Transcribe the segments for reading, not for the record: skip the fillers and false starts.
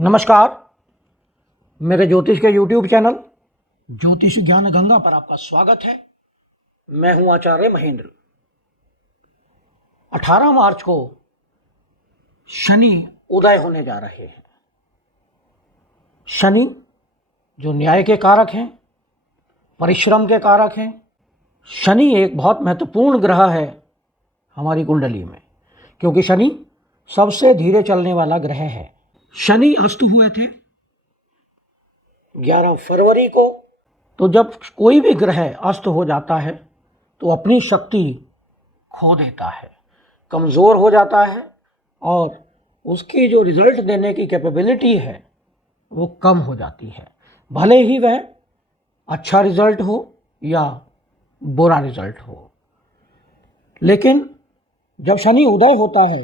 नमस्कार। मेरे ज्योतिष के YouTube चैनल ज्योतिष ज्ञान गंगा पर आपका स्वागत है। मैं हूं आचार्य महेंद्र। 18 मार्च को शनि उदय होने जा रहे हैं। शनि जो न्याय के कारक हैं, परिश्रम के कारक हैं। शनि एक बहुत महत्वपूर्ण ग्रह है हमारी कुंडली में, क्योंकि शनि सबसे धीरे चलने वाला ग्रह है। शनि अस्त हुए थे 11 फरवरी को। तो जब कोई भी ग्रह अस्त हो जाता है तो अपनी शक्ति खो देता है, कमज़ोर हो जाता है और उसकी जो रिजल्ट देने की कैपेबिलिटी है वो कम हो जाती है। भले ही वह अच्छा रिजल्ट हो या बुरा रिजल्ट हो, लेकिन जब शनि उदय होता है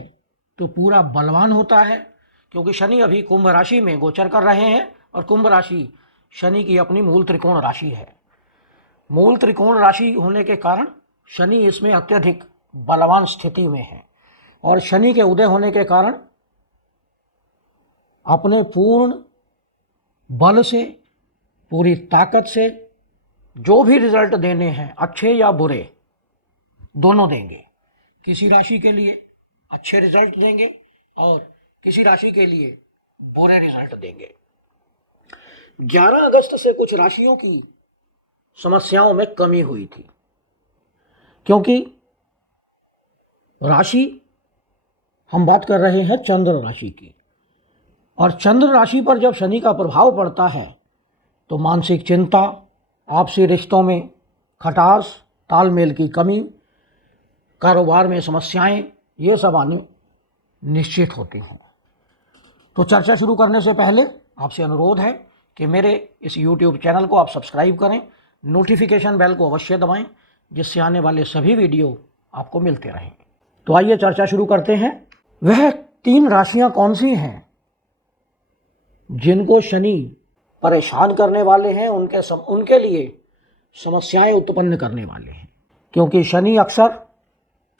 तो पूरा बलवान होता है, क्योंकि शनि अभी कुंभ राशि में गोचर कर रहे हैं और कुंभ राशि शनि की अपनी मूल त्रिकोण राशि है। मूल त्रिकोण राशि होने के कारण शनि इसमें अत्यधिक बलवान स्थिति में है और शनि के उदय होने के कारण अपने पूर्ण बल से, पूरी ताकत से जो भी रिजल्ट देने हैं, अच्छे या बुरे, दोनों देंगे। किसी राशि के लिए अच्छे रिजल्ट देंगे और किसी राशि के लिए बुरे रिजल्ट देंगे। 11 अगस्त से कुछ राशियों की समस्याओं में कमी हुई थी, क्योंकि राशि हम बात कर रहे हैं चंद्र राशि की, और चंद्र राशि पर जब शनि का प्रभाव पड़ता है तो मानसिक चिंता, आपसी रिश्तों में खटास, तालमेल की कमी, कारोबार में समस्याएं, ये सब आने निश्चित होती हैं। तो चर्चा शुरू करने से पहले आपसे अनुरोध है कि मेरे इस YouTube चैनल को आप सब्सक्राइब करें, नोटिफिकेशन बेल को अवश्य दबाएं, जिससे आने वाले सभी वीडियो आपको मिलते रहें। तो आइए चर्चा शुरू करते हैं। वह 3 राशियां कौन सी हैं जिनको शनि परेशान करने वाले हैं, उनके लिए समस्याएं उत्पन्न करने वाले हैं। क्योंकि शनि अक्सर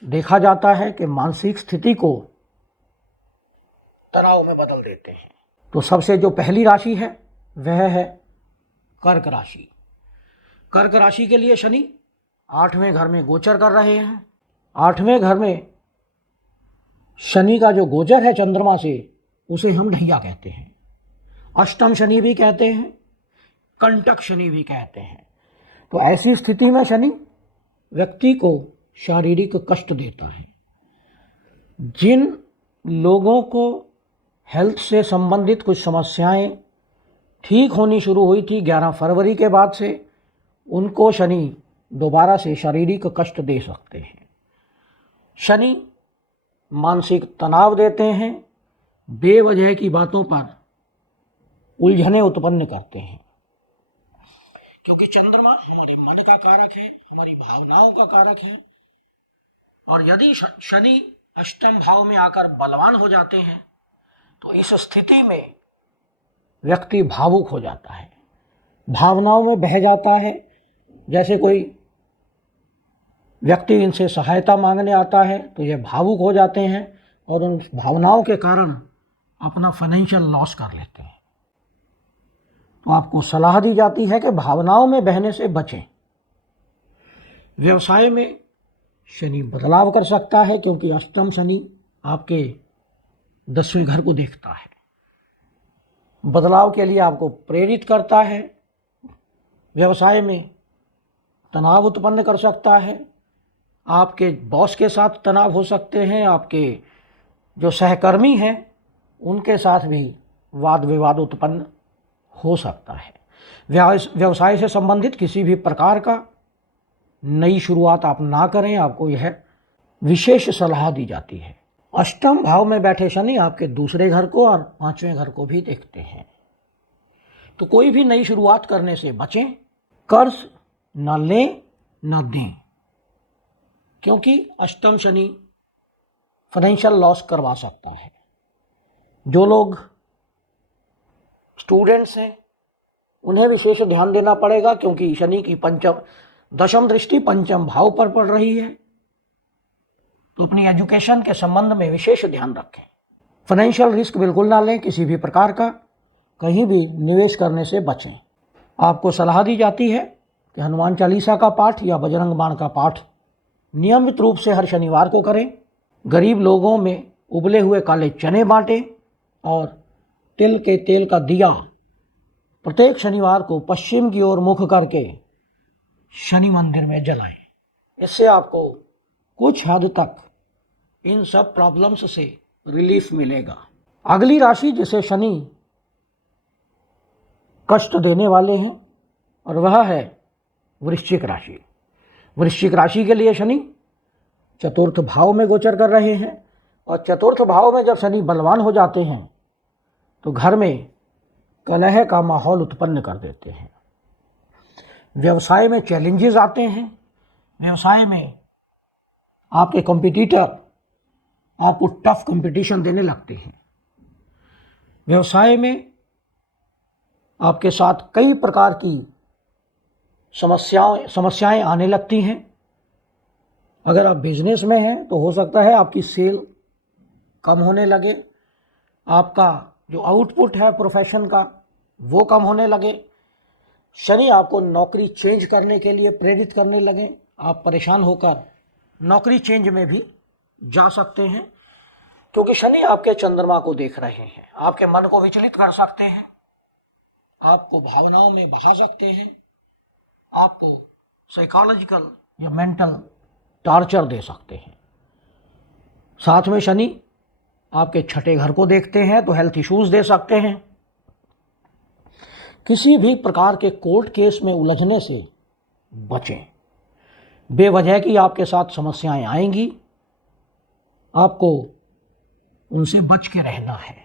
देखा जाता है कि मानसिक स्थिति को तनाव में बदल देते हैं। तो सबसे जो पहली राशि है वह है कर्क राशि। कर्क राशि के लिए शनि 8वें घर में गोचर कर रहे हैं। 8वें घर में शनि का जो गोचर है चंद्रमा से, उसे हम ढैया कहते हैं, अष्टम शनि भी कहते हैं, कंटक शनि भी कहते हैं। तो ऐसी स्थिति में शनि व्यक्ति को शारीरिक कष्ट देता है। जिन लोगों को हेल्थ से संबंधित कुछ समस्याएं ठीक होनी शुरू हुई थी 11 फरवरी के बाद से, उनको शनि दोबारा से शारीरिक कष्ट दे सकते हैं। शनि मानसिक तनाव देते हैं, बेवजह की बातों पर उलझनें उत्पन्न करते हैं, क्योंकि चंद्रमा हमारी मन का कारक है, हमारी भावनाओं का कारक है। और यदि शनि अष्टम भाव में आकर बलवान हो जाते हैं तो इस स्थिति में व्यक्ति भावुक हो जाता है, भावनाओं में बह जाता है। जैसे कोई व्यक्ति इनसे सहायता मांगने आता है तो ये भावुक हो जाते हैं और उन भावनाओं के कारण अपना फाइनेंशियल लॉस कर लेते हैं। तो आपको सलाह दी जाती है कि भावनाओं में बहने से बचें। व्यवसाय में शनि बदलाव कर सकता है, क्योंकि अष्टम शनि आपके 10वें घर को देखता है। बदलाव के लिए आपको प्रेरित करता है। व्यवसाय में तनाव उत्पन्न कर सकता है। आपके बॉस के साथ तनाव हो सकते हैं, आपके जो सहकर्मी हैं उनके साथ भी वाद विवाद उत्पन्न हो सकता है। व्यवसाय से संबंधित किसी भी प्रकार का नई शुरुआत आप ना करें, आपको यह विशेष सलाह दी जाती है। अष्टम भाव में बैठे शनि आपके 2 घर को और 5वें घर को भी देखते हैं। तो कोई भी नई शुरुआत करने से बचें। कर्ज न लें न दें, क्योंकि अष्टम शनि फाइनेंशियल लॉस करवा सकता है। जो लोग स्टूडेंट्स हैं उन्हें विशेष ध्यान देना पड़ेगा, क्योंकि शनि की दशम दृष्टि 5वें भाव पर पड़ रही है। तो अपनी एजुकेशन के संबंध में विशेष ध्यान रखें। फाइनेंशियल रिस्क बिल्कुल ना लें किसी भी प्रकार का। कहीं भी निवेश करने से बचें। आपको सलाह दी जाती है कि हनुमान चालीसा का पाठ या बजरंग बाण का पाठ नियमित रूप से हर शनिवार को करें। गरीब लोगों में उबले हुए काले चने बांटें और तिल के तेल का दिया प्रत्येक शनिवार को पश्चिम की ओर मुख करके शनि मंदिर में जलाएं। इससे आपको कुछ हद तक इन सब प्रॉब्लम्स से रिलीफ मिलेगा। अगली राशि जिसे शनि कष्ट देने वाले हैं और वह है वृश्चिक राशि। वृश्चिक राशि के लिए शनि चतुर्थ भाव में गोचर कर रहे हैं और चतुर्थ भाव में जब शनि बलवान हो जाते हैं तो घर में कलह का माहौल उत्पन्न कर देते हैं। व्यवसाय में चैलेंजेस आते हैं। व्यवसाय में आपके कॉम्पिटिटर आपको टफ कंपटीशन देने लगते हैं। व्यवसाय में आपके साथ कई प्रकार की समस्याएं आने लगती हैं। अगर आप बिजनेस में हैं तो हो सकता है आपकी सेल कम होने लगे, आपका जो आउटपुट है प्रोफेशन का वो कम होने लगे। शनि आपको नौकरी चेंज करने के लिए प्रेरित करने लगे। आप परेशान होकर नौकरी चेंज में भी जा सकते हैं, क्योंकि शनि आपके चंद्रमा को देख रहे हैं। आपके मन को विचलित कर सकते हैं, आपको भावनाओं में बहा सकते हैं, आपको साइकोलॉजिकल या मेंटल टॉर्चर दे सकते हैं। साथ में शनि आपके छठे घर को देखते हैं तो हेल्थ इश्यूज दे सकते हैं। किसी भी प्रकार के कोर्ट केस में उलझने से बचें। बेवजह की आपके साथ समस्याएं आएंगी, आपको उनसे बच के रहना है।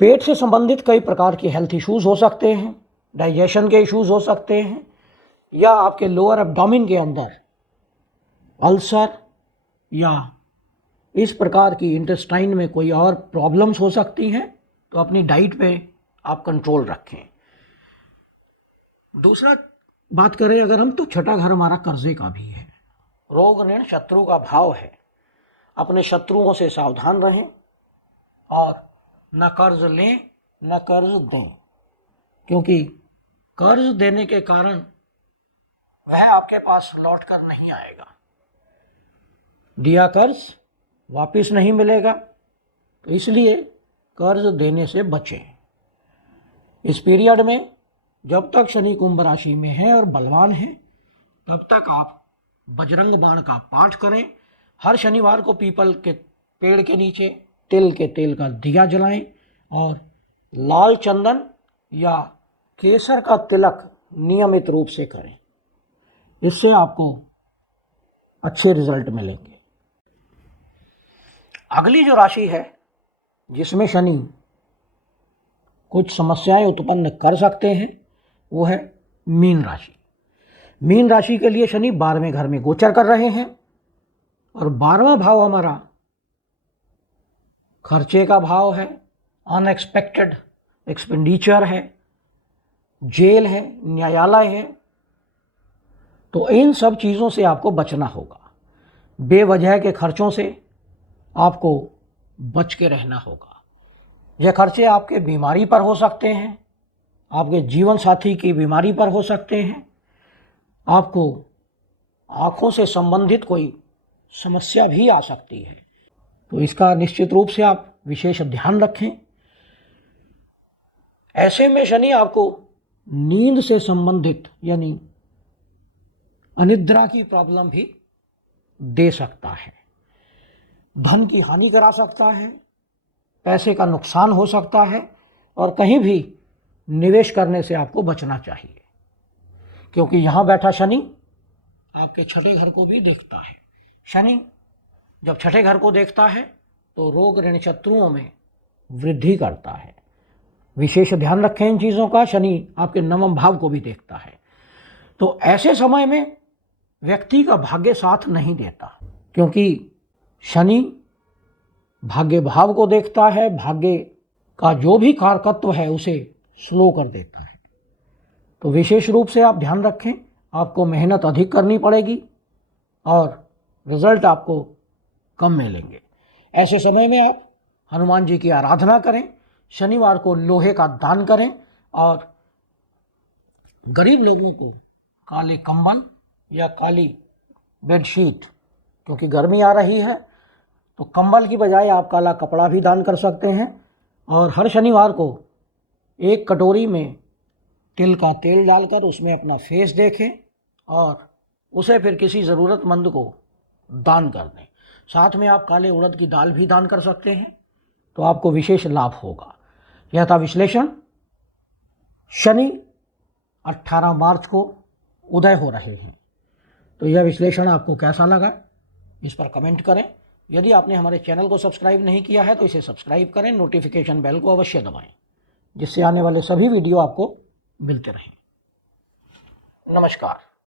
पेट से संबंधित कई प्रकार के हेल्थ इश्यूज हो सकते हैं, डाइजेशन के इश्यूज हो सकते हैं, या आपके लोअर एब्डोमेन के अंदर अल्सर या इस प्रकार की इंटेस्टाइन में कोई और प्रॉब्लम्स हो सकती हैं। तो अपनी डाइट पे आप कंट्रोल रखें। दूसरा बात करें अगर हम, तो छठा घर हमारा कर्जे का भी है। रोग ऋण शत्रु का भाव है। अपने शत्रुओं से सावधान रहें और न कर्ज लें न कर्ज दें, क्योंकि कर्ज देने के कारण वह आपके पास लौट कर नहीं आएगा। दिया कर्ज वापस नहीं मिलेगा, तो इसलिए कर्ज देने से बचें। इस पीरियड में जब तक शनि कुंभ राशि में है और बलवान है, तब तक आप बजरंग बाण का पाठ करें। हर शनिवार को पीपल के पेड़ के नीचे तिल के तेल का दिया जलाएं और लाल चंदन या केसर का तिलक नियमित रूप से करें। इससे आपको अच्छे रिजल्ट मिलेंगे। अगली जो राशि है जिसमें शनि कुछ समस्याएं उत्पन्न कर सकते हैं वो है मीन राशि। मीन राशि के लिए शनि 12वें घर में गोचर कर रहे हैं और 12वां भाव हमारा खर्चे का भाव है, अनएक्सपेक्टेड एक्सपेंडिचर है, जेल है, न्यायालय है। तो इन सब चीज़ों से आपको बचना होगा। बेवजह के खर्चों से आपको बच के रहना होगा। यह खर्चे आपके बीमारी पर हो सकते हैं, आपके जीवन साथी की बीमारी पर हो सकते हैं, आपको आँखों से संबंधित कोई समस्या भी आ सकती है। तो इसका निश्चित रूप से आप विशेष ध्यान रखें। ऐसे में शनि आपको नींद से संबंधित यानी अनिद्रा की प्रॉब्लम भी दे सकता है, धन की हानि करा सकता है, पैसे का नुकसान हो सकता है और कहीं भी निवेश करने से आपको बचना चाहिए, क्योंकि यहाँ बैठा शनि आपके छठे घर को भी देखता है। शनि जब छठे घर को देखता है तो रोग ऋण शत्रुओं में वृद्धि करता है। विशेष ध्यान रखें इन चीज़ों का। शनि आपके नवम भाव को भी देखता है। तो ऐसे समय में व्यक्ति का भाग्य साथ नहीं देता, क्योंकि शनि भाग्य भाव को देखता है, भाग्य का जो भी कारकत्व है उसे स्लो कर देता है। तो विशेष रूप से आप ध्यान रखें, आपको मेहनत अधिक करनी पड़ेगी और रिजल्ट आपको कम मिलेंगे। ऐसे समय में आप हनुमान जी की आराधना करें, शनिवार को लोहे का दान करें और गरीब लोगों को काले कंबल या काली बेडशीट, क्योंकि गर्मी आ रही है तो कंबल की बजाय आप काला कपड़ा भी दान कर सकते हैं। और हर शनिवार को एक कटोरी में तिल का तेल डालकर उसमें अपना फेस देखें और उसे फिर किसी ज़रूरतमंद को दान कर दें। साथ में आप काले उड़द की दाल भी दान कर सकते हैं, तो आपको विशेष लाभ होगा। यह था विश्लेषण। शनि 18 मार्च को उदय हो रहे हैं, तो यह विश्लेषण आपको कैसा लगा इस पर कमेंट करें। यदि आपने हमारे चैनल को सब्सक्राइब नहीं किया है तो इसे सब्सक्राइब करें, नोटिफिकेशन बेल को अवश्य दबाएं, जिससे आने वाले सभी वीडियो आपको मिलते रहें। नमस्कार।